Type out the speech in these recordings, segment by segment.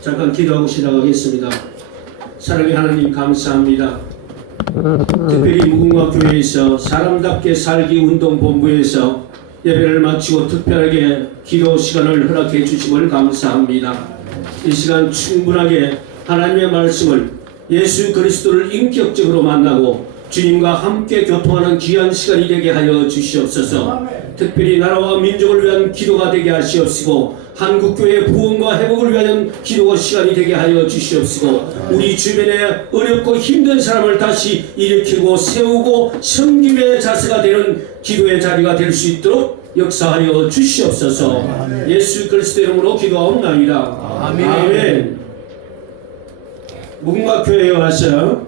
잠깐 기도하고 시작하겠습니다. 사랑의 하나님 감사합니다. 특별히 무궁화 교회에서 사람답게 살기 운동본부에서 예배를 마치고 특별하게 기도 시간을 허락해 주심을 감사합니다. 이 시간 충분하게 하나님의 말씀을 예수 그리스도를 인격적으로 만나고 주님과 함께 교통하는 귀한 시간이 되게 하여 주시옵소서. 특별히 나라와 민족을 위한 기도가 되게 하시옵시고 한국교회의 부흥과 회복을 위한 기도 시간이 되게 하여 주시옵시고 우리 주변에 어렵고 힘든 사람을 다시 일으키고 세우고 섬김의 자세가 되는 기도의 자리가 될 수 있도록 역사하여 주시옵소서. 예수 그리스도 이름으로 기도하옵나이다. 아멘. 아멘. 무궁화 교회에 와서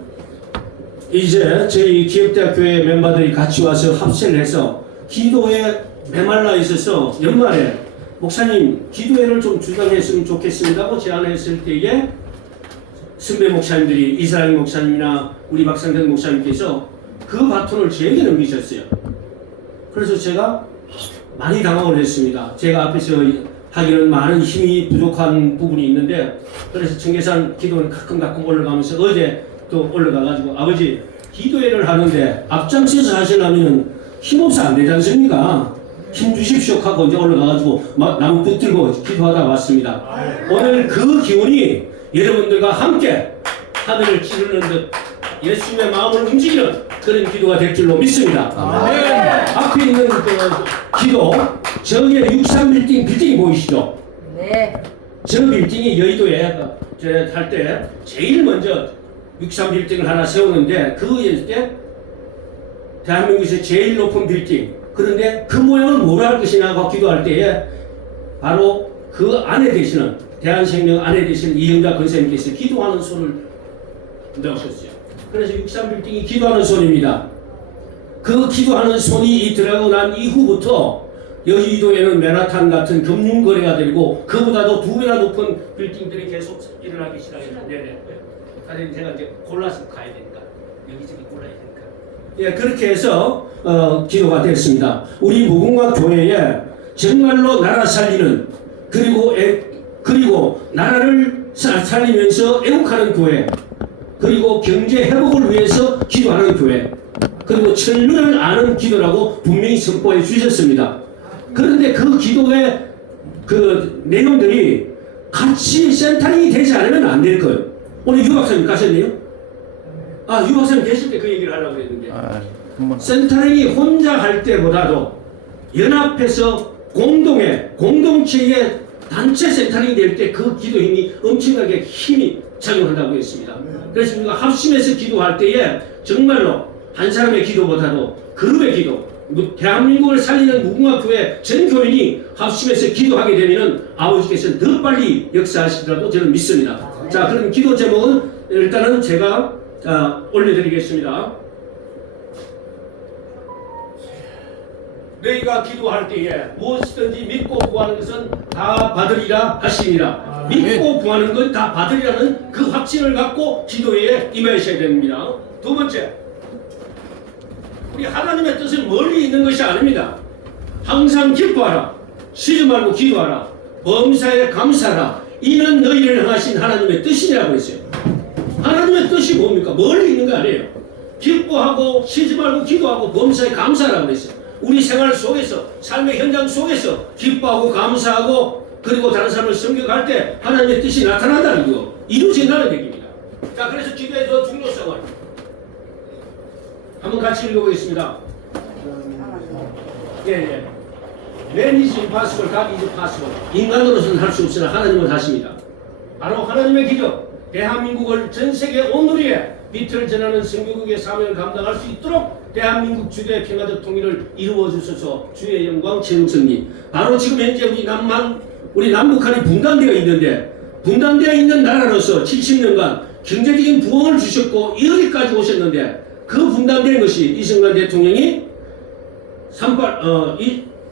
이제 저희 기업대학교회 멤버들이 같이 와서 합세를 해서 기도에 메말라 있어서 연말에 목사님 기도회를 좀 주장했으면 좋겠습니다고 제안했을 때에 선배 목사님들이 이사랑 목사님이나 우리 박상현 목사님께서 그 바톤을 저에게 넘기셨어요. 그래서 제가 많이 당황을 했습니다. 제가 앞에서 하기는 많은 힘이 부족한 부분이 있는데 그래서 청계산 기도는 가끔 올라가면서 어제 또 올라가가지고 아버지 기도회를 하는데 앞장서서 하시려면 힘없어 안 되지 않습니까? 힘 주십시오 하고 이제 올라가가지고 나무 붙들고 기도하다 왔습니다. 오늘 그 기운이 여러분들과 함께 하늘을 찌르는 듯 예수님의 마음을 움직이는 그런 기도가 될 줄로 믿습니다. 앞에 있는 그 기도 저기에 63빌딩이 보이시죠? 네. 저 빌딩이 여의도에 할 때 제일 먼저 63빌딩을 하나 세우는데 그에 때 대한민국에서 제일 높은 빌딩 그런데 그 모양을 뭐라 할 것이냐고 기도할 때에 바로 그 안에 계시는 대한생명 안에 계시는 이영자 권사님께서 기도하는 손을 넣으셨어요. 그래서 63빌딩이 기도하는 손입니다. 그 기도하는 손이 들어가고 난 이후부터 여의도에는 맨하탄 같은 금융거래가 되고 그보다도 2배나 높은 빌딩들이 계속 일어나기 시작했는데 사실 제가 이제 골라서 가야 되니까 여기저기 골라야 되니까 예 그렇게 해서 기도가 됐습니다. 우리 무궁화 교회에 정말로 나라 살리는 그리고 나라를 살리면서 애국하는 교회 그리고 경제 회복을 위해서 기도하는 교회 그리고 천륜을 아는 기도라고 분명히 선포해 주셨습니다. 그런데 그 기도의 그 내용들이 같이 센터링이 되지 않으면 안 될 거예요. 오늘 유 박사님 가셨네요? 유 박사님 계실 때 그 얘기를 하려고 했는데 센터링이 혼자 할 때보다도 연합해서 공동체의 단체 센터링이 될 때 그 기도 힘이 엄청나게 힘이 작용한다고 했습니다. 그래서 우리가 합심해서 기도할 때에 정말로 한 사람의 기도보다도 그룹의 기도 대한민국을 살리는 무궁화 교회 전 교인이 합심해서 기도하게 되면 아버지께서 더 빨리 역사하시더라도 저는 믿습니다. 자, 그럼 기도 제목은 일단은 제가 올려드리겠습니다. 너희가 기도할 때에 무엇이든지 믿고 구하는 것은 다 받으리라 하시니라. 믿고 구하는 건 다 받으리라는 그 확신을 갖고 기도에 임하셔야 됩니다. 두 번째, 우리 하나님의 뜻은 멀리 있는 것이 아닙니다. 항상 기뻐하라. 쉬지 말고 기도하라. 범사에 감사하라. 이는 너희를 향하신 하나님의 뜻이라고 했어요. 하나님의 뜻이 뭡니까? 멀리 있는 거 아니에요. 기뻐하고 쉬지 말고 기도하고 범사에 감사하라고 했어요. 우리 생활 속에서 삶의 현장 속에서 기뻐하고 감사하고 그리고 다른 사람을 섬겨갈 때 하나님의 뜻이 나타난다는 거 이루어진다는 얘기입니다. 자, 그래서 기도의 더 중요성을 한번 같이 읽어보겠습니다. 예. Man is impossible, God is possible. 인간으로서는 할 수 없으나 하나님은 하십니다. 바로 하나님의 기적, 대한민국을 전 세계 온누리에 빛을 전하는 선교국의 사명을 감당할 수 있도록 대한민국 주도의 평화적 통일을 이루어 주소서. 주의 영광 최능성님. 바로 지금 현재 우리 남북한이 분단되어 있는데, 분단되어 있는 나라로서 70년간 경제적인 부흥을 주셨고 여기까지 오셨는데, 그 분단된 것이 이승만 대통령이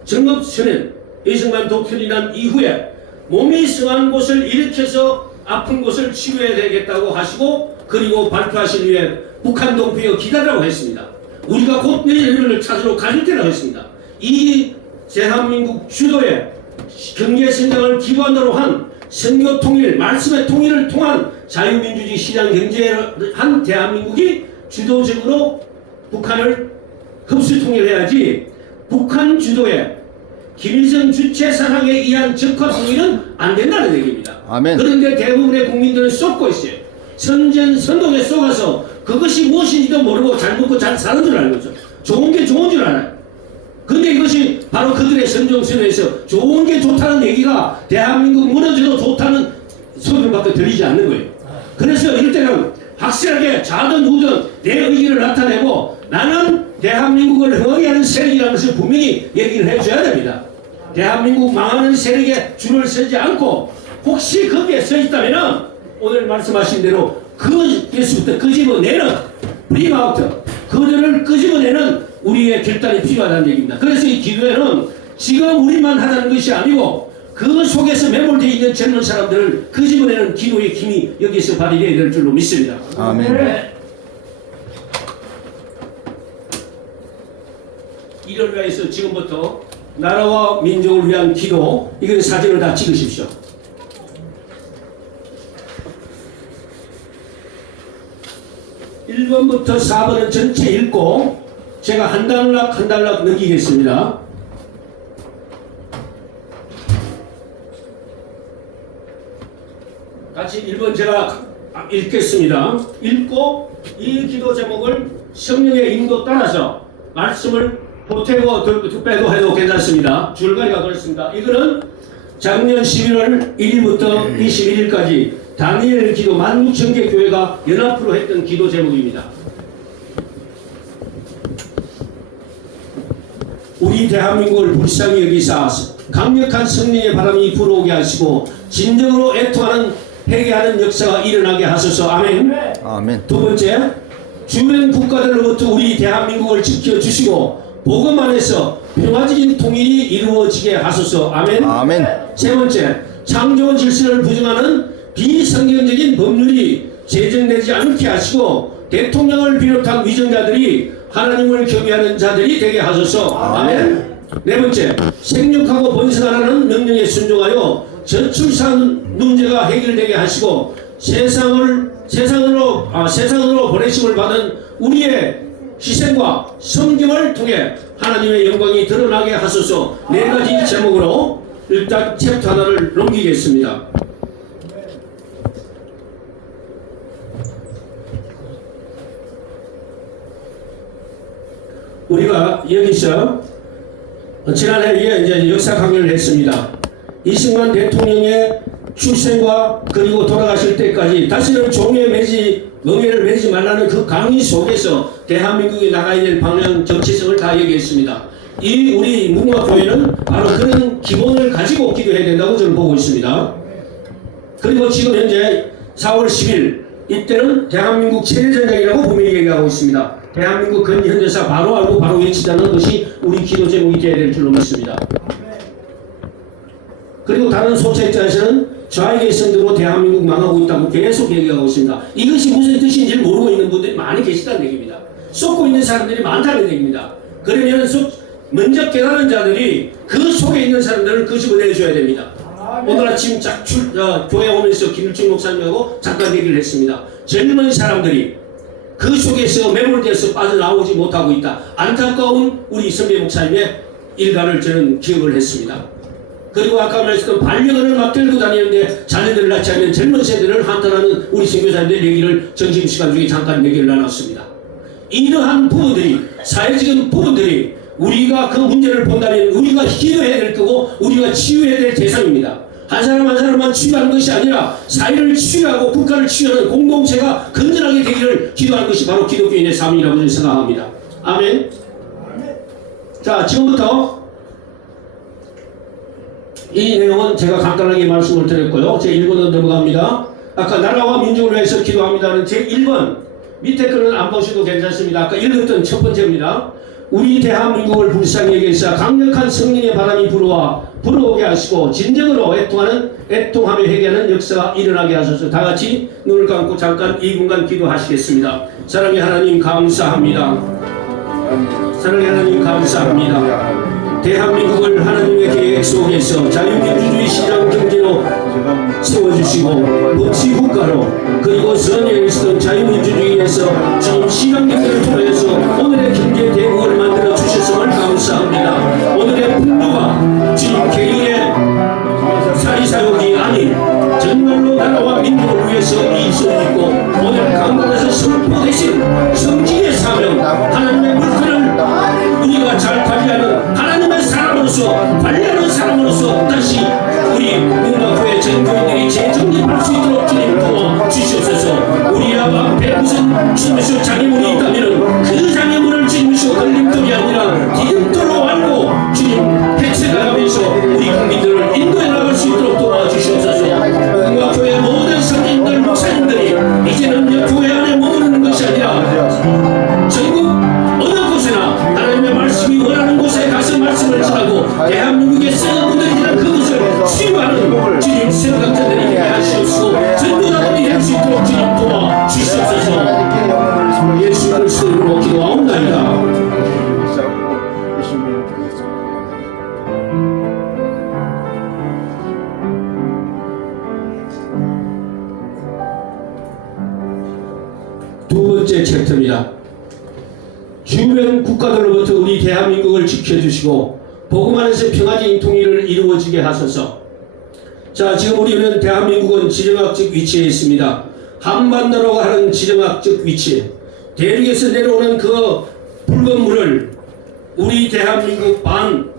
정읍선언 이승만 독현이 난 이후에 몸이 성한 곳을 일으켜서 아픈 곳을 치료해야 되겠다고 하시고, 그리고 발표하신 후에 북한 동포여 기다리라고 했습니다. 우리가 곧 너희를 찾으러 갈 때라고 했습니다. 이 대한민국 주도의 경제 성장을 기반으로 한 선교 통일, 말씀의 통일을 통한 자유민주주의 시장 경제를 한 대한민국이 주도적으로 북한을 흡수 통일해야지, 북한 주도의 김일성 주체 사상에 의한 적화 통일은 안 된다는 얘기입니다. 아멘. 그런데 대부분의 국민들은 쏟고 있어요. 선동에 쏘가서 그것이 무엇인지도 모르고 잘 먹고 잘 사는 줄 알고 있죠. 좋은 게 좋은 줄 알아요. 근데 이것이 바로 그들의 선정선에서 좋은 게 좋다는 얘기가 대한민국 무너져도 좋다는 소리밖에 들리지 않는 거예요. 그래서 이럴 때는 확실하게 좌든 우든 내 의기를 나타내고 나는 대한민국을 흥하게 하는 세력이라는 것을 분명히 얘기를 해줘야 됩니다. 대한민국 망하는 세력에 줄을 서지 않고 혹시 거기에 서 있다면 오늘 말씀하신 대로 그에서부터 끄집어내는 브링아웃, 그들을 끄집어내는 우리의 결단이 필요하다는 얘기입니다. 그래서 이 기도회는 지금 우리만 하자는 것이 아니고 그 속에서 매몰되어 있는 젊은 사람들을 끄집어내는 기도의 힘이 여기서 발휘되어야 될 줄로 믿습니다. 아멘. 이를 위해서 지금부터 나라와 민족을 위한 기도, 이건 사진을 다 찍으십시오. (1번부터) (4번은) 전체 읽고 제가 한 단락 한 단락 넘기겠습니다. 같이 1번 제가 읽겠습니다. 읽고 이 기도 제목을 성령의 인도 따라서 말씀을 보태고 빼도 해도 괜찮습니다. 줄거리가 그렇습니다. 이거는 작년 11월 1일부터 21일까지 다니엘 기도 16,000개 교회가 연합으로 했던 기도 제목입니다. 우리 대한민국을 불쌍히 여기사 강력한 성령의 바람이 불어오게 하시고 진정으로 애통하는 회개하는 역사가 일어나게 하소서. 아멘. 아멘. 두 번째, 주변 국가들로부터 우리 대한민국을 지켜주시고 복음 안에서 평화적인 통일이 이루어지게 하소서. 아멘. 아멘. 세 번째, 창조 질서를 부정하는 비성경적인 법률이 제정되지 않게 하시고 대통령을 비롯한 위정자들이 하나님을 경외하는 자들이 되게 하소서. 아멘. 네 번째, 생육하고 번성하라는 명령에 순종하여 저출산 문제가 해결되게 하시고 세상으로 보내심을 받은 우리의 희생과 섬김을 통해 하나님의 영광이 드러나게 하소서. 네 가지 제목으로 일단 챕터 하나를 넘기겠습니다. 우리가 여기서 지난해에 이제 역사 강연을 했습니다. 이승만 대통령의 출생과 그리고 돌아가실 때까지 다시는 멍에를 매지 말라는 그 강의 속에서 대한민국이 나가야 될 방향 정체성을 다 얘기했습니다. 이 우리 문화교회는 바로 그런 기본을 가지고 기도해야 된다고 저는 보고 있습니다. 그리고 지금 현재 4월 10일 이때는 대한민국 체제전쟁이라고 분명히 얘기하고 있습니다. 대한민국 근현대사 바로 알고 바로 외치자는 것이 우리 기도 제목이 되어야 될 줄로 믿습니다. 그리고 다른 소책자에서는 좌익의 성대로 대한민국 망하고 있다고 계속 얘기하고 있습니다. 이것이 무슨 뜻인지 모르고 있는 분들이 많이 계시다는 얘기입니다. 쏟고 있는 사람들이 많다는 얘기입니다. 그러면 먼저 깨달은 자들이 그 속에 있는 사람들을 끄집어내줘야 됩니다. 오늘 아침 교회 오면서 김일중 목사님하고 잠깐 얘기를 했습니다. 젊은 사람들이 그 속에서 매몰되어서 빠져나오지 못하고 있다. 안타까운 우리 선배 목사님의 일가를 저는 기억을 했습니다. 그리고 아까 말했던 반려견을 막 들고 다니는데 자녀들을 낳지 않으면 젊은 세대를 한탄하는 우리 선교사님들 얘기를 점심시간 중에 잠깐 얘기를 나눴습니다. 이러한 부부들이, 사회적인 부부들이 우리가 그 문제를 본다면 우리가 기도해야 될 거고 우리가 치유해야 될 대상입니다. 한 사람 한 사람만 치유하는 것이 아니라 사회를 치유하고 국가를 치유하는 공동체가 건전하게 되기를 기도하는 것이 바로 기독교인의 삶이라고 저는 생각합니다. 아멘. 자, 지금부터 이 내용은 제가 간단하게 말씀을 드렸고요. 제 1번으로 넘어갑니다. 아까 나라와 민족을 위해서 기도합니다는 제 1번 밑에 거는 안 보셔도 괜찮습니다. 아까 읽었던 첫 번째입니다. 우리 대한민국을 불쌍히 여기사 강력한 성령의 바람이 불어오게 하시고 진정으로 애통하며 회개하는 역사가 일어나게 하소서. 다 같이 눈을 감고 잠깐 2분간 기도하시겠습니다. 사랑의 하나님 감사합니다. 사랑의 하나님 감사합니다. 대한민국을 하나님의 계획 속에서 자유민주주의 시장 경제로 세워주시고 법치 국가로 그리고 선의에서 자유민주주의에서 지금 시장 경제를 통해서 오늘의 경제 대국을 만들어 주셨음을 감사합니다. 오늘의 분노가 지금 개인의 사리사욕이 아닌 정말로 나라와 민족을 위해서 있어 있고 오늘 강단에서 선포되신 성지의 사명 하나님의 물건을 우리가 잘 관리하는 하나님의 사람으로서 관리하는 사람으로서 다시 우리 문화교회 전교인들이 재정립할 수 있도록 주님 도와 주시옵소서. 우리 앞에 무슨 주님이시오 장애물이 있다면 그 장애물을 주님이시오 걸림돌이 아니라 디딤돌로 알고 주님 해체가면서 우리 국민들을 인도해 나갈 수 있도록 도와주시옵소서. 문화교회 모든 성인들 목사님들이 이제는 교회 안에 머무르는 것이 아니라 전국 어느 곳에나 하나님의 말씀이 원하는 곳에 가서 말씀을 전하고 대한민국의 쓰는 분들이지만 그것을 치유하는 주님 생각자들이 되게 하시옵시고 전도자들이 될 수 있도록 주님 도와주시옵소서. 예수 그리스도 이름으로 기도하옵나이다. 두 번째 챕터입니다. 주변 국가들로부터 우리 대한민국을 지켜주시고 복음 안에서 평화적인 통일을 이루어지게 하소서. 자, 지금 우리는 대한민국은 지정학적 위치에 있습니다. 한반도라고 하는 지정학적 위치, 대륙에서 내려오는 그 붉은 물을 우리 대한민국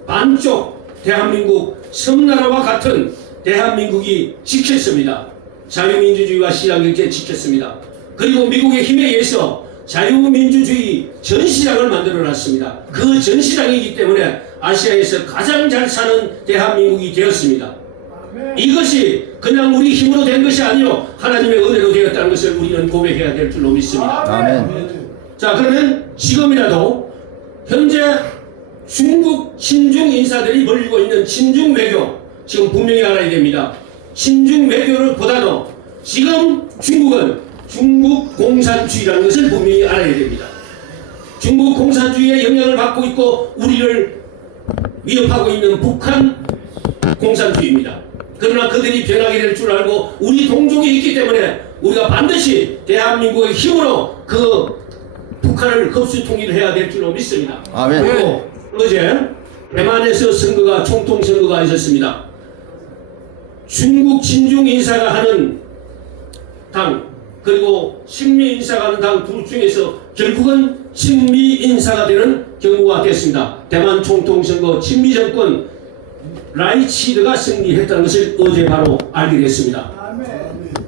반쪽 대한민국 섬나라와 같은 대한민국이 지켰습니다. 자유민주주의와 시장경제 지켰습니다. 그리고 미국의 힘에 의해서 자유민주주의 전시장을 만들어놨습니다. 그 전시장이기 때문에 아시아에서 가장 잘 사는 대한민국이 되었습니다. 이것이 그냥 우리 힘으로 된 것이 아니요 하나님의 은혜로 되었다는 것을 우리는 고백해야 될 줄로 믿습니다. 아멘. 자, 그러면 지금이라도 현재 중국 친중 인사들이 벌이고 있는 친중 외교 지금 분명히 알아야 됩니다. 친중 외교를 보다도 지금 중국은 중국 공산주의라는 것을 분명히 알아야 됩니다. 중국 공산주의의 영향을 받고 있고 우리를 위협하고 있는 북한 공산주의입니다. 그러나 그들이 변하게 될 줄 알고 우리 동족이 있기 때문에 우리가 반드시 대한민국의 힘으로 그 북한을 흡수 통일해야 될 줄로 믿습니다. 아멘. 그리고 어제 대만에서 선거가 총통 선거가 있었습니다. 중국 친중 인사가 하는 당 그리고 친미 인사가 하는 당 둘 중에서 결국은 친미 인사가 되는 경우가 됐습니다. 대만 총통 선거 친미 정권 라이치드가 승리했다는 것을 어제 바로 알게 됐습니다.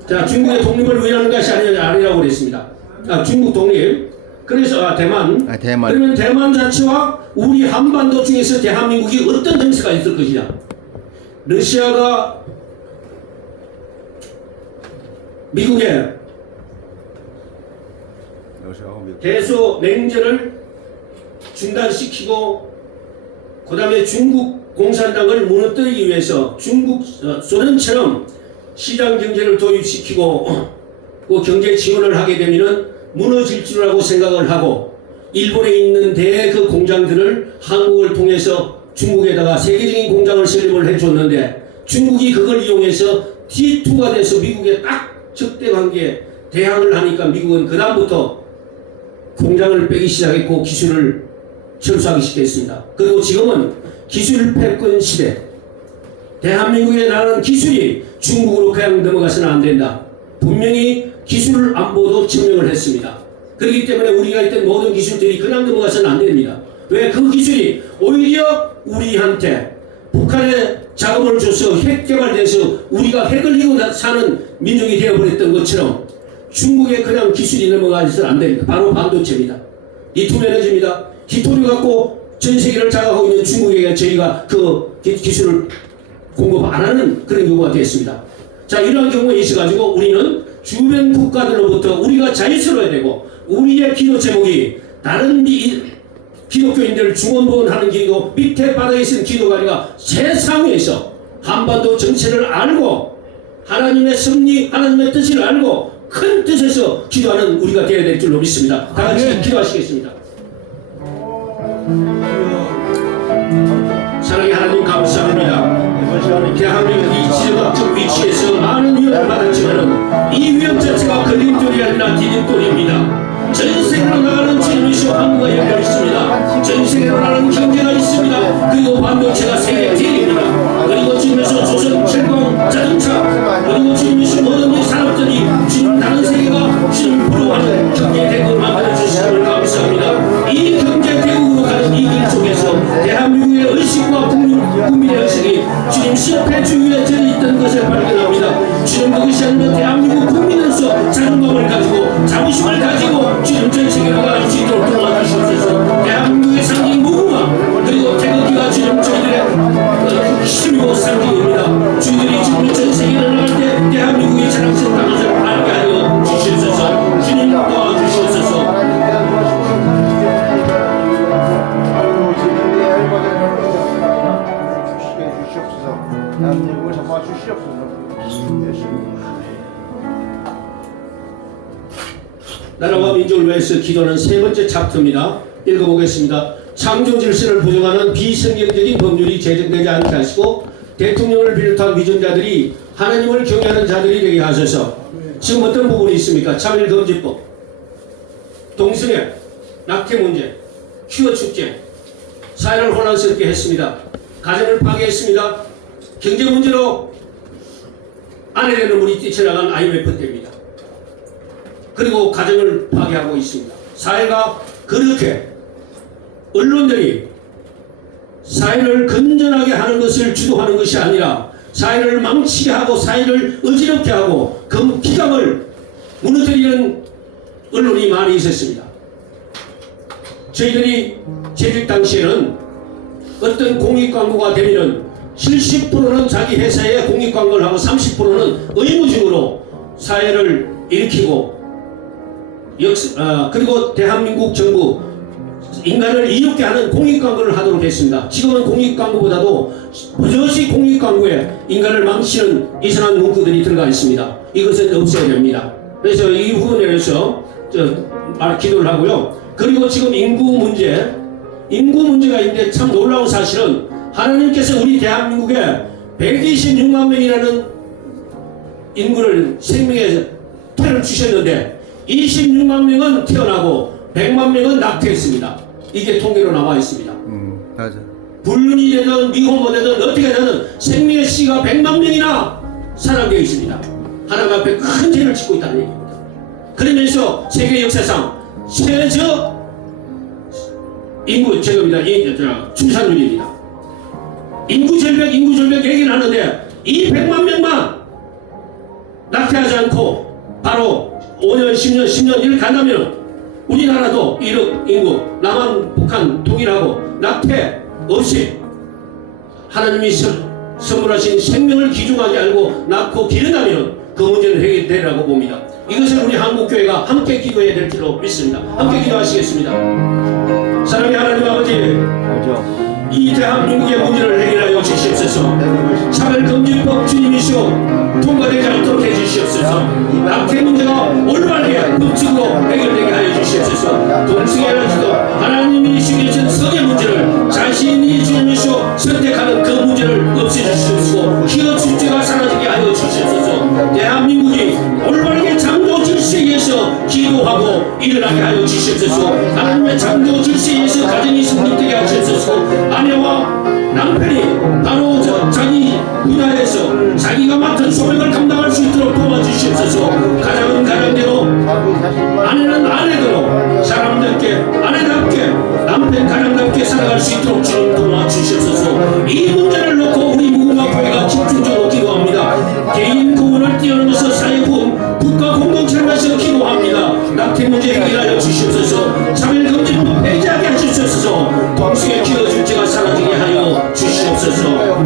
자, 중국의 독립을 위하는 것이 아니라고 그랬습니다. 중국 독립. 그래서 대만. 그러면 대만 자체와 우리 한반도 중에서 대한민국이 어떤 정세가 있을 것이냐. 러시아가 미국의 대소 냉전을 중단시키고 그 다음에 중국 공산당을 무너뜨리기 위해서 중국 소련처럼 시장 경제를 도입시키고 그 경제 지원을 하게 되면은 무너질 줄알고 생각을 하고 일본에 있는 그 공장들을 한국을 통해서 중국에다가 세계적인 공장을 설립을 해줬는데 중국이 그걸 이용해서 T2가 돼서 미국에 딱 적대관계 대항을 하니까 미국은 그 다음부터 공장을 빼기 시작했고 기술을 철수하기 시작했습니다. 그리고 지금은 기술 패권 시대. 대한민국에 나가는 기술이 중국으로 그냥 넘어가서는 안 된다. 분명히 기술 안보도 증명을 했습니다. 그렇기 때문에 우리가 있던 모든 기술들이 그냥 넘어가서는 안 됩니다. 왜 그 기술이 오히려 우리한테 북한에 자금을 줘서 핵 개발돼서 우리가 핵을 이고 사는 민족이 되어버렸던 것처럼 중국에 그냥 기술이 넘어가서는 안 됩니다. 바로 반도체입니다. 리튬 에너지입니다. 히토류 갖고 전 세계를 장악하고 있는 중국에게 저희가 그 기술을 공급 안 하는 그런 경우가 되었습니다. 자, 이러한 경우가 있어가지고 우리는 주변 국가들로부터 우리가 자유스러워야 되고, 우리의 기도 제목이 다른 기독교인들을 중원부원하는 기도, 밑에 바닥에 있는 기도가 아니라 세상에서 한반도 정체를 알고 하나님의 섭리, 하나님의 뜻을 알고 큰 뜻에서 기도하는 우리가 되어야 될 줄로 믿습니다. 다 같이 기도하시겠습니다. 사랑의 하나님, 감사합니다. 대한민국 이 지정학적 위치에서 많은 위협을 받았지만 이 위협 자체가 걸림돌이 아니라 디딤돌입니다. 전 세계로 나가는 진미쇼 한국과 연결 있습니다. 전 세계로 나가는 경제가 있습니다. 그리고 반도체가 세계 대입니다. 그리고 지금에서 조선, 철강, 자동차, 그리고 지금에서 모든 이 산업들이 지금 다른 세계가 지금 부러워하는 경제 대국을 만들어주시기를 감사합니다. 이 경제 대국으로 가는 이 길 속에서 대한민국의 의식과 국민의 의식이 주님 실패주의에 들어있던 것을 발견합니다. 주님, 그것이 아니면 대한민국 국민으로서 자존감을 가지고 자부심을 가지고 주님 전 세계로 나갈 수 있도록 도와주시옵소서. 대한민국의 상징 무궁화, 그리고 태극기가 주님 저희들의 힘이고 상징입니다. 주님들이 지금 전 세계로 나갈 때 대한민국이 자랑스러운 것을 알게 하여 주시옵소서. 주님 도와주시옵소서. 대한민국을 잡아 주시옵소서. 나라와 민족을 위해서 기도는 세 번째 챕터입니다. 읽어보겠습니다. 창조 질서를 부정하는 비성경적인 법률이 제정되지 않게 하시고 대통령을 비롯한 위정자들이 하나님을 경외하는 자들이 되게 하소서. 지금 어떤 부분이 있습니까? 참일금지법, 동성애, 낙태 문제, 퀴어 축제, 사회를 혼란스럽게 했습니다. 가정을 파괴했습니다. 경제 문제로 아내되는 물이 뛰쳐나간 IMF 때입니다. 그리고 가정을 파괴하고 있습니다. 사회가 그렇게 언론들이 사회를 건전하게 하는 것을 주도하는 것이 아니라 사회를 망치게 하고 사회를 어지럽게 하고 기강을 무너뜨리는 언론이 많이 있었습니다. 저희들이 재직 당시에는 어떤 공익광고가 되면은 70%는 자기 회사에 공익광고를 하고 30%는 의무적으로 사회를 일으키고 그리고 대한민국 정부 인간을 이롭게 하는 공익광고를 하도록 했습니다. 지금은 공익광고보다도 버젓이 공익광고에 인간을 망치는 이상한 문구들이 들어가 있습니다. 이것은 없애야 됩니다. 그래서 이 부분에 대해서 기도를 하고요. 그리고 지금 인구 문제가 있는데 참 놀라운 사실은 하나님께서 우리 대한민국에 126만 명이라는 인구를 생명의 태를 주셨는데 26만 명은 태어나고 100만 명은 낙태했습니다. 이게 통계로 나와 있습니다. 맞아. 불륜이 되든 미혼모 되든 어떻게 되든 생명의 씨가 100만 명이나 사랑되어 있습니다. 하나님 앞에 큰 죄를 짓고 있다는 얘기입니다. 그러면서 세계 역사상 최저 인구 제거입니다. 출산율입니다. 인구 절벽 얘기를 하는데 이 100만 명만 낙태하지 않고 바로 5년, 10년 이렇게 간다면 우리나라도 1억 인구, 남한, 북한 통일하고 낙태 없이 하나님이 선물하신 생명을 귀중하게 알고 낳고 기른다면 그 문제는 해결되리라고 봅니다. 이것을 우리 한국교회가 함께 기도해야 될 줄로 믿습니다. 함께 기도하시겠습니다. 사랑의 하나님 아버지, 이 대한민국의 문제를 해결하여 주시옵소서. 차별금지법 주님이시오 통과되지 않도록 해주시옵소서. 낙태 문제가 올바르게 법적으로 해결되게 하여 주시옵소서. 동성애라지도 하나님이 주신 성의 문제를 자신이 주님이시오 선택하는 그 문제를 없애주시옵소서. 기어 축제가 사라지게 하여 주시옵소서. 대한민국이 올바르게 창조 질서에 의해서 기도하고 일어나게 하여 주시옵소서. 하나님의 창조 질서에 의해서 가정이 성립되게 하시옵소서. 아내와 남편이 사람이 바로 자기 분야에서 자기가 맡은 소명을 감당할 수 있도록 도와주시옵소서. 가정은 가정대로, 아내는 아내대로 사람답게 아내답게 남편 가정답게 살아갈 수 있도록 주님 도와주시옵소서. 이 문제를 놓고 우리 무궁화 교회가 집중적으로 기도합니다. 개인 구원을 뛰어넘어서 사회 구원, 국가 공동체를 위해서 기도합니다. 낙태 문제 해결하여 주시옵소서. 차별금지법 폐지하게 하시옵소서. 동성애 기도 중지가 사라지게 하여 주시옵소서.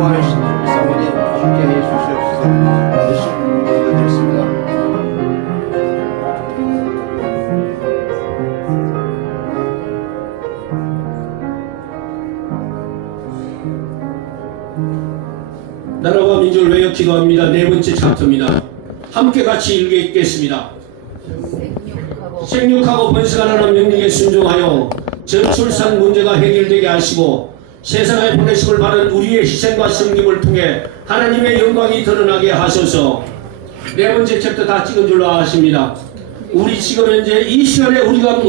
나라와 민족을 위하여 기도합니다. 네 번째 챕터입니다. 함께 같이 읽겠습니다. 생육하고 번성하라는 명령에 순종하여 저출산 문제가 해결되게 하시고 세상에 보내심을 받은 우리의 희생과 섬김을 통해 하나님의 영광이 드러나게 하소서. 네 번째 챕터 다 찍은 줄로 아십니다. 우리 지금 현재 이 시간에 우리가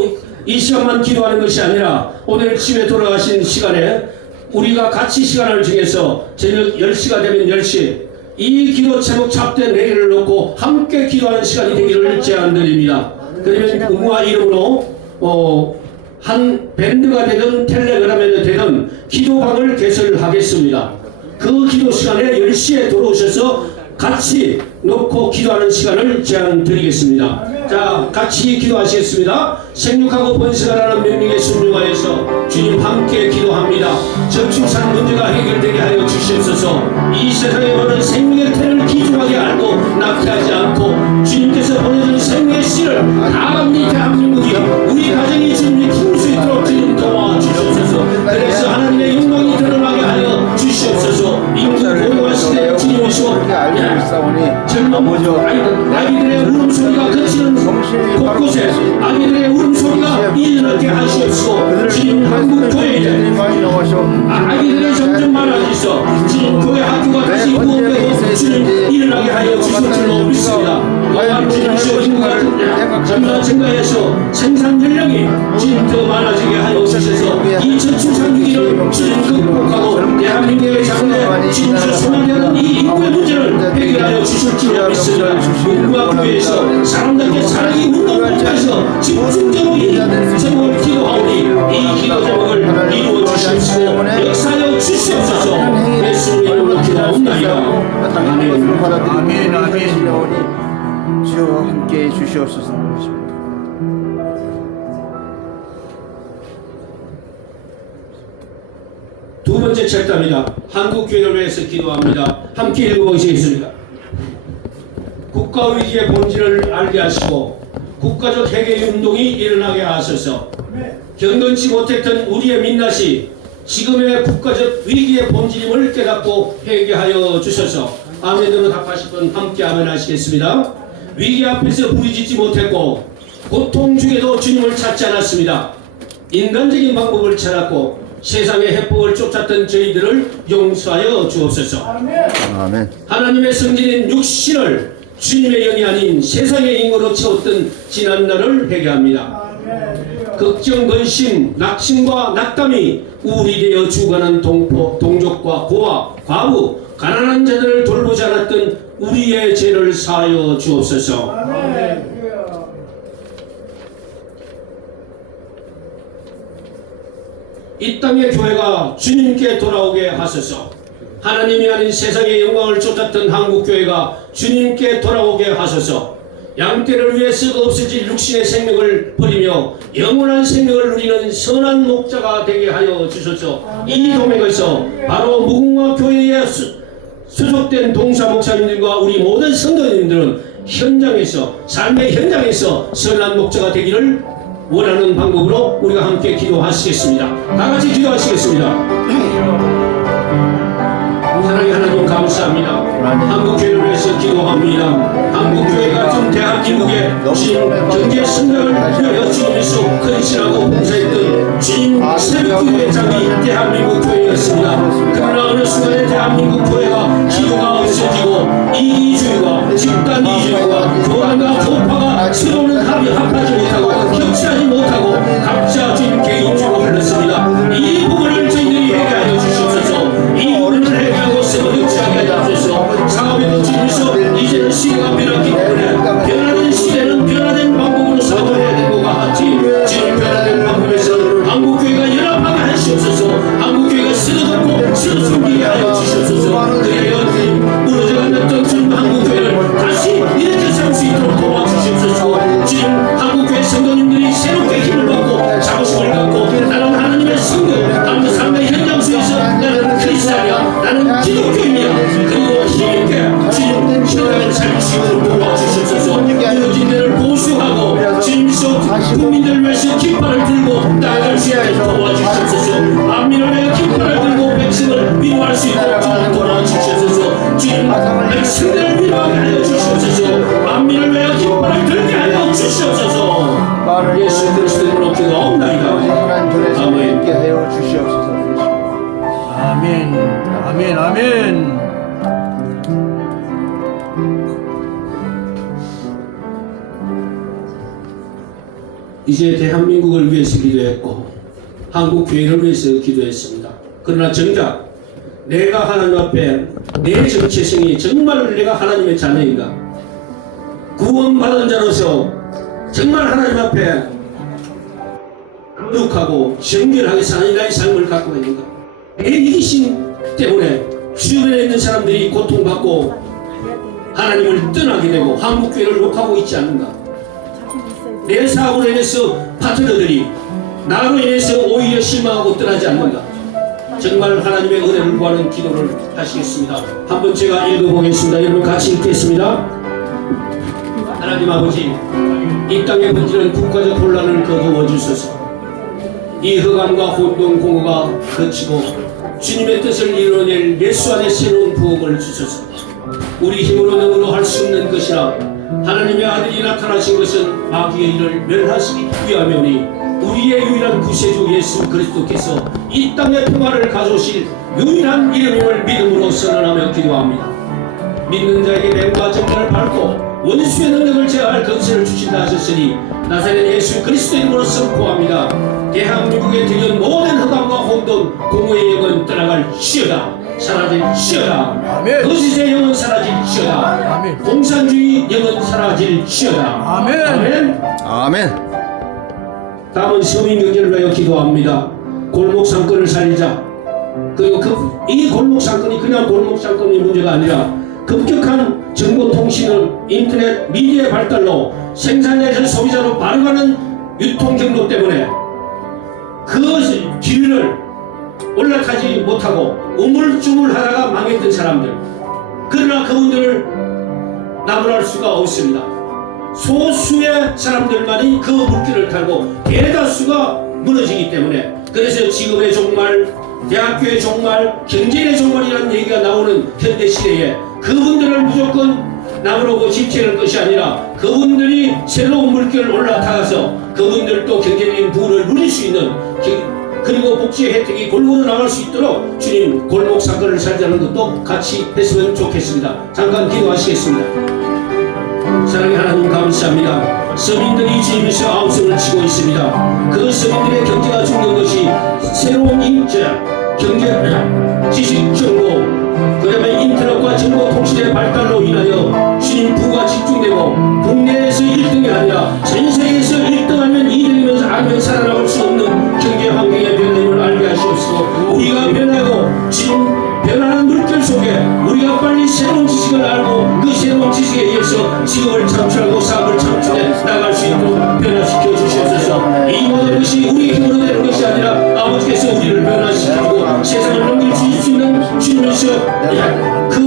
이 시간만 기도하는 것이 아니라 오늘 집에 돌아가신 시간에 우리가 같이 시간을 정해서 저녁 10시가 되면 10시 이 기도 제목 찹대 내기를 놓고 함께 기도하는 시간이 되기를 제안드립니다. 그러면 무궁화 이름으로 한 밴드가 되든 텔레그램에 되든 기도방을 개설하겠습니다. 그 기도 시간에 10시에 들어오셔서 같이 놓고 기도하는 시간을 제안드리겠습니다. 자, 같이 기도하시겠습니다. 생육하고 번성하라는 명령에 순종하여서 주님 함께 기도합니다. 저출산 문제가 해결되게 하여 주시옵소서. 이 세상에 오는 생명의 태를 귀중하게 알고 낙태하지 않고 주님께서 보내준 생명의 씨를 다 우리 대한민국이 우리 가정이 주님이 키울 수 있도록 주님 도와주시옵소서. 그래서 하나님의 영광이 드러나게 하여 주시옵소서. 인구 고령화 시대에 주님이시고 젊은 아기들의 울음소리가 그치는 곳곳에 아기들의 울음소리가 일어나게 하시옵시고 주님 한국교회에 아기들이 점점 많아지서 주님 교회 학교가 다시 부흥되고 주님 일어나게 하여 주실 줄로 믿습니다. 또한 주님시오 인구가 점점 증가해서 생산 연령이 주님 더 많아지게 하여 주셔서 이 저출산 위기를 주님 극복하고 대한민국의 장래 주님께서 소망하는 이 인구의 문제를 해결하여 주실 줄로 믿습니다. 무궁화교회에서 사람답게 살아기 운동부터해서 집중적으로 이 제목을 기도하오니 이 기도 제목을 이루어 주시옵시고 역사하여 주시옵소서. 예수님 이름으로 기도하옵나이다. 아멘. 아멘. 주여 함께 주시옵소서. 두 번째 챕터입니다. 한국교회를 위해서 기도합니다. 함께 읽어보시겠습니다. 국가 위기의 본질을 알게 하시고 국가적 해결 운동이 일어나게 하소서. 경건치 못했던 우리의 민낯이 지금의 국가적 위기의 본질임을 깨닫고 회개하여 주셔서. 아멘으로 답하실 분 함께 아멘 하시겠습니다. 위기 앞에서 부르짖지 못했고 고통 중에도 주님을 찾지 않았습니다. 인간적인 방법을 찾았고 세상의 해법을 쫓았던 저희들을 용서하여 주옵소서. 아멘. 하나님의 성질인 육신을 주님의 영이 아닌 세상의 인으로 채웠던 지난날을 회개합니다. 걱정, 근심, 낙심과 낙담이 우울되어 죽어가는 동족과 고아, 과부, 가난한 자들을 돌보지 않았던 우리의 죄를 사하여 주옵소서. 이 땅의 교회가 주님께 돌아오게 하소서. 하나님이 아닌 세상의 영광을 쫓았던 한국교회가 주님께 돌아오게 하소서. 양떼를 위해서 없어질 육신의 생명을 버리며 영원한 생명을 누리는 선한 목자가 되게 하여 주소서. 이 도맥에서 바로 무궁화 교회에 소속된 동사 목사님들과 우리 모든 성도님들은 현장에서 삶의 현장에서 선한 목자가 되기를 원하는 방법으로 우리가 함께 기도하시겠습니다. 다 같이 기도하시겠습니다. 하나님 감사합니다. 한국교회를 위해서 기도합니다. 한국교회 같은 대한민국의 주님 경제 성장을 위하여 주님께서 헌신하고 봉사했던 주님 새벽교회 장이 대한민국 교회였습니다. 그러나 어느 순간에 대한민국 교회가 기도가 없어지고 이기주의와 집단 이주의와 교단과 교파가 서로는 합하지 못하고 협치하지 못하고 각자 주님 개인주의로 흘렀습니다. 이 부분을 저희들이 회개하여 주시옵소서. 이 지원을 도와주시옵소서. 무너진 데를 보수하고 주님께서 국민들을 위해서 깃발을 들고 나아갈 수 있도록 도와주시옵소서. 만민을 위해 깃발을 들고 백성을 위로할 수 있도록 주님 도와주시옵소서. 주님 백성들을 위로하게 하여 주시옵소서. 만민을 위해 깃발을 들게 하여 주시옵소서. 예수 그리스도 이름으로 기도하옵나이다. 하나님 있게 하여 주시옵소서. 아멘. 아멘. 아멘. 이제 대한민국을 위해서 기도했고 한국 교회를 위해서 기도했습니다. 그러나 정작 내가 하나님 앞에 내 정체성이 정말 내가 하나님의 자녀인가, 구원받은 자로서 정말 하나님 앞에 거룩하고 정결하게 사는 나의 삶을 갖고 있는가, 내 이기심 때문에 주변에 있는 사람들이 고통받고 하나님을 떠나게 되고 한국교회를 욕하고 있지 않는가, 내 사업으로 인해서 파트너들이 나로 인해서 오히려 실망하고 떠나지 않는가. 정말 하나님의 은혜를 구하는 기도를 하시겠습니다. 한번 제가 읽어보겠습니다. 여러분 같이 읽겠습니다. 하나님 아버지, 이 땅에 번지는 국가적 혼란을 거두어 주소서. 이 흑암과 혼돈 공허가 거치고 주님의 뜻을 이루어낼 예수 안에 새로운 부흥을 주소서. 우리 힘으로 너무도 할 수 없는 것이라 하나님의 아들이 나타나신 것은 마귀의 일을 멸하시기 위함이오니 우리의 유일한 구세주 예수 그리스도께서 이 땅의 평화를 가져오실 유일한 이름임을 믿음으로 선언하며 기도합니다. 믿는 자에게 맹과 정결을 밟고 원수의 능력을 제어할 건세를 주신다 하셨으니 나사렛 예수 그리스도 이름으로 선포합니다. 대한민국에 들여온 모든 흑암과 혼돈 공허의 영은 떠나갈지어다. 사라질지어다. 아멘. 거짓의 영은 사라질지어다. 아멘. 공산주의 영은 사라질지어다. 아멘. 아멘. 아멘. 다음은 서민 경제를 위하여 기도합니다. 골목 상권을 살리자. 그리고 이 골목 상권이 그냥 골목 상권의 문제가 아니라 급격한 정보통신은 인터넷 미디어의 발달로 생산자에서 소비자로 바로가는 유통 경로 때문에 그 기류를 올라타지 못하고 우물쭈물하다가 망했던 사람들, 그러나 그분들을 나무랄 수가 없습니다. 소수의 사람들만이 그 물길을 타고 대다수가 무너지기 때문에, 그래서 지금의 종말, 대학교의 종말, 경제의 종말이라는 얘기가 나오는 현대 시대에 그분들을 무조건 나무라고 지체할 것이 아니라 그분들이 새로운 물길을 올라타서 그분들도 경제적인 부를 누릴 수 있는, 그리고 복지의 혜택이 골고루 나갈 수 있도록 주님 골목 사건을 살자는 것도 같이 했으면 좋겠습니다. 잠깐 기도하시겠습니다. 사랑의 하나님 감사합니다. 서민들이 주님에서 아우성을 치고 있습니다. 그 서민들의 경제가 죽는 것이 새로운 인재, 경제, 지식 정보, 그 다음에 인터넷과 정보통신의 발달로 인하여 주님 부가 집중되고 국내에서 1등이 아니라 전 세계에서 1등하면 2등이면서 아니면 살아남을 수 없는 경제 환경의 변화임을 알게 하시옵소서. 우리가 변하고 지금 변하는 물결 속에 우리가 빨리 새로운 지식을 알고 그 새로운 지식에 의해서 지역을 창출하고 사업을 창출해 나갈 수 있도록 변화시켜 주시옵소서. 이 모든 것이 우리의 힘으로 되는 것이 아니라 아버지께서 우리를 변화시키고 세상을 넘길 수 있는 주님께서 그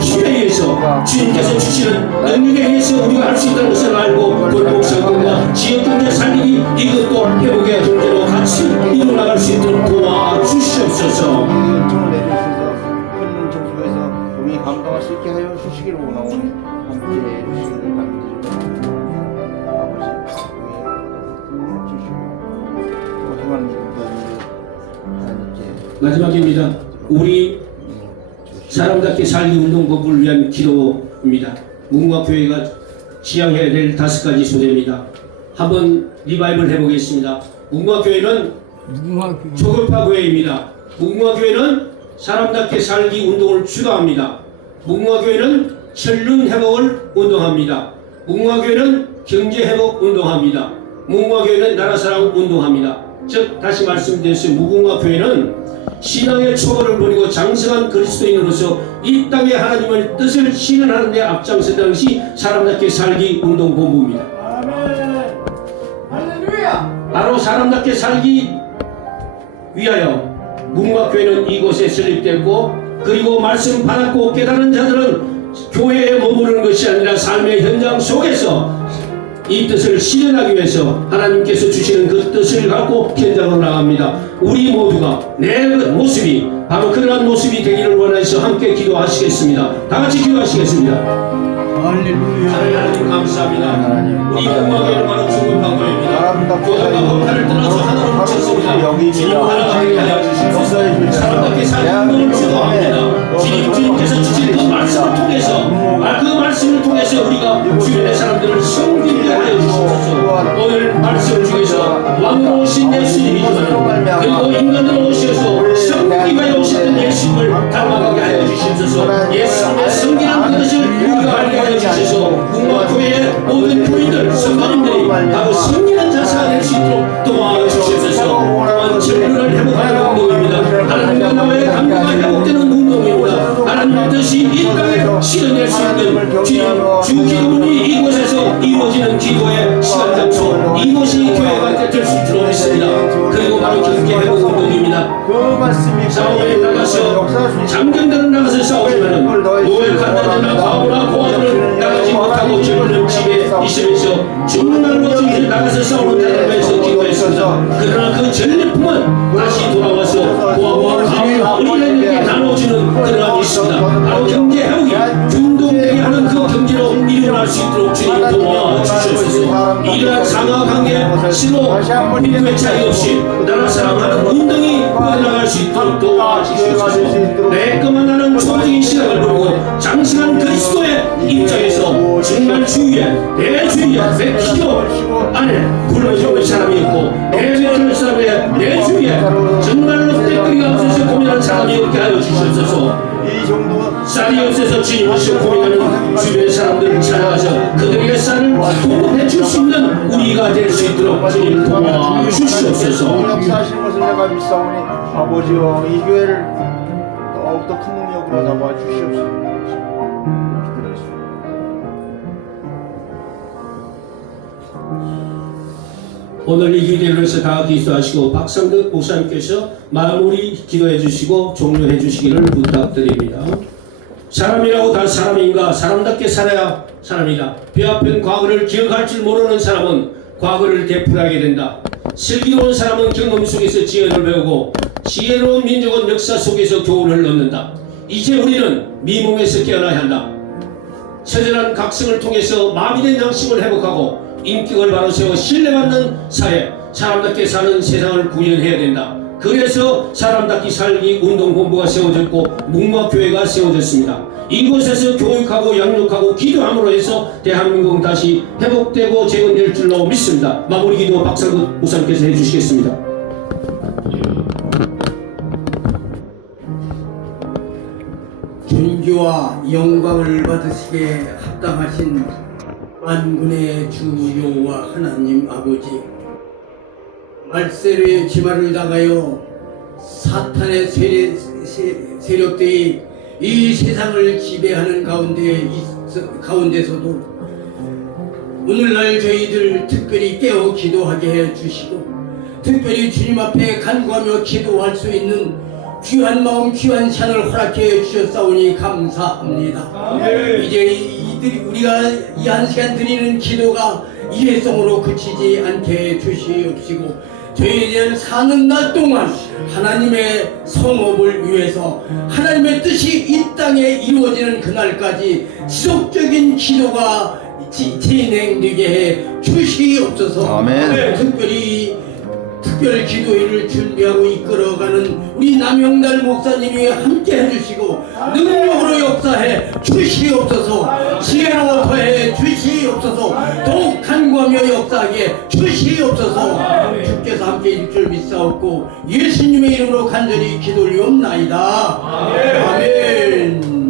힘에 의해서 주님께서 주시는 능력에 의해서 우리가 할 수 있다는 것을 알고 골목상권과 지역경제 살리기, 이것도 회복의 경제로 같이 이루어나갈 수 있도록 도와주시옵소서. 우리 감당할 수 있게 하여 주시기를 원하오니 함께 해주시기를 간절히 아버지 주시고 또 행하는 일들 하나님께 마지막입니다. 우리 사람답게 살기 운동법을 위한 기도입니다. 문과 교회가 지향해야 될 5가지 소재입니다. 한번 리바이벌 해보겠습니다. 문과 교회는 초급파 교회입니다. 문과 교회는 사람답게 살기 운동을 주도합니다. 문과 교회는 혈륜 회복을 운동합니다. 문과 교회는 경제 회복 운동합니다. 문과 교회는 나라 사랑 운동합니다. 즉 다시 말씀드렸어요. 무궁화 교회는 신앙의 초월을 버리고 장성한 그리스도인으로서 이 땅에 하나님의 뜻을 실현하는 데 앞장선 당시 사람답게 살기 운동 본부입니다. 아멘. 할렐루야. 바로 사람답게 살기 위하여 무궁화 교회는 이곳에 설립되었고, 그리고 말씀 받았고 깨달은 자들은 교회에 머무르는 것이 아니라 삶의 현장 속에서 이 뜻을 실현하기 위해서 하나님께서 주시는 그 뜻을 갖고 현장으로 나갑니다. 우리 모두가 내 모습이 바로 그러한 모습이 되기를 원해서 함께 기도하시겠습니다. 다 같이 기도하시겠습니다. 할렐루야. 하나님 감사합니다. 우리 공화교회는 바로 죽은 방법입니다. 교회가 법화를 떠나서 하나로 뭉쳤습니다. 주님 하나님께 하여 주시옵소서. 사람답게 사는 운동을 주도합니다. 주님께서 주신 그 말씀을 통해서 그 말씀을 통해서 우리가 주변의 사람들을 섬기게 하여 주시옵소서. 오늘 말씀 중에서 왕으로 오신 예수님이지만 그리고 인간으로 오셔서 섬기기 위해 오셨던 예수님을 닮아가게 하여 주시옵소서. 예수님의 섬기는 그것을 우리가 알게 하여 주셔서 공화교회의 모든 교인들, 성도님들이 바로 섬기는 자세가 될 수 있도록 도와주시옵소서. 또한 진리를 회복하는 운동입니다. 하나님과 나와의 관계가 회복되는 운동입니다. 하나님의 뜻이 이 땅에 실현될 수 있는 주 기도문이 이곳에서 이루어지는 기도의 시간 장소, 이곳이 교회가 될 수 있도록 했습니다. 그리고 바로 경계 회복 운동입니다. 그 말씀이 싸움에 나가서 장병들은 나가서 싸우지만은 노예간들이나 과부나 고아들은 나가지 못하고 젊은 집에 있으면서 죽는 날로 집에 나가서 싸우는 자들에서 기도했습니다. 그러나 그 전리품은 다시 돌아와서 고아와 과부와 어린아이에게 나눠주는 그러한 있습니다. 바로 경제 회복이 중독되게 하는 그 경제로 일어날 수 있도록 주님 도와주시옵소서. 이러한 상하관계 신호 빈도의 차이 없이 나라 사랑하는 운동이 뻗어나갈 수 있도록 도와주시옵소서. 내 것만 하는 초적인 시각을 보고 장시간 그리스도의 입장에서 정말 주위에 내 주위에 내 기도 안에 굶어지는 사람이 있고 내 배를 사람에 내 주위에 정말로 때거리가 없어서 고민하는 사람이 없게 하여 주시옵소서. 이 정도 쌀이 없어서 주님을 고민하는 주변의 사람들을 찾아가서 그들에게 쌀을 공급해 줄 수 있는 우리가 될 수 있도록 주님 도와주시옵소서. 역사하시는 것을 내가 믿사오니 아버지여 이 교회를 더욱더 큰 능력으로 잡아 주시옵소서. 오늘 이 기도를 위해서 다 기도하시고 박상득 목사님께서 마무리 기도해 주시고 종료해 주시기를 부탁드립니다. 사람이라고 다 사람인가? 사람답게 살아야 사람이다. 뼈아픈 과거를 기억할 줄 모르는 사람은 과거를 되풀이하게 된다. 슬기로운 사람은 경험 속에서 지혜를 배우고 지혜로운 민족은 역사 속에서 교훈을 얻는다. 이제 우리는 미몽에서 깨어나야 한다. 처절한 각성을 통해서 마비된 양심을 회복하고 인격을 바로 세워 신뢰받는 사회, 사람답게 사는 세상을 구현해야 된다. 그래서 사람답게 살기 운동본부가 세워졌고 문화교회가 세워졌습니다. 이곳에서 교육하고 양육하고 기도함으로 해서 대한민국은 다시 회복되고 재건될 줄로 믿습니다. 마무리 기도 박상국 목사님께서 해주시겠습니다. 존귀와 영광을 받으시기에 합당하신 만군의 주 여호와 하나님 아버지, 말세로의 지마를 당하여 사탄의 세력들이 이 세상을 지배하는 가운데서도 오늘날 저희들 특별히 깨어 기도하게 해 주시고 특별히 주님 앞에 간구하며 기도할 수 있는 귀한 마음 귀한 시간을 허락해 주셨사오니 감사합니다. 이제 우리가 이 한 시간 드리는 기도가 일회성으로 그치지 않게 주시옵시고 저희들 사는 날 동안 하나님의 성업을 위해서 하나님의 뜻이 이 땅에 이루어지는 그날까지 지속적인 기도가 진행되게 해 주시옵소서. 아멘. 특별 기도회를 준비하고 이끌어가는 우리 남영달 목사님이 함께 해주시고 능력으로 역사해 주시옵소서. 지혜로 더해 주시옵소서. 더욱 간구하며 역사하게 주시옵소서. 주께서 함께 일 줄 믿사옵고 예수님의 이름으로 간절히 기도 올리옵나이다. 아멘.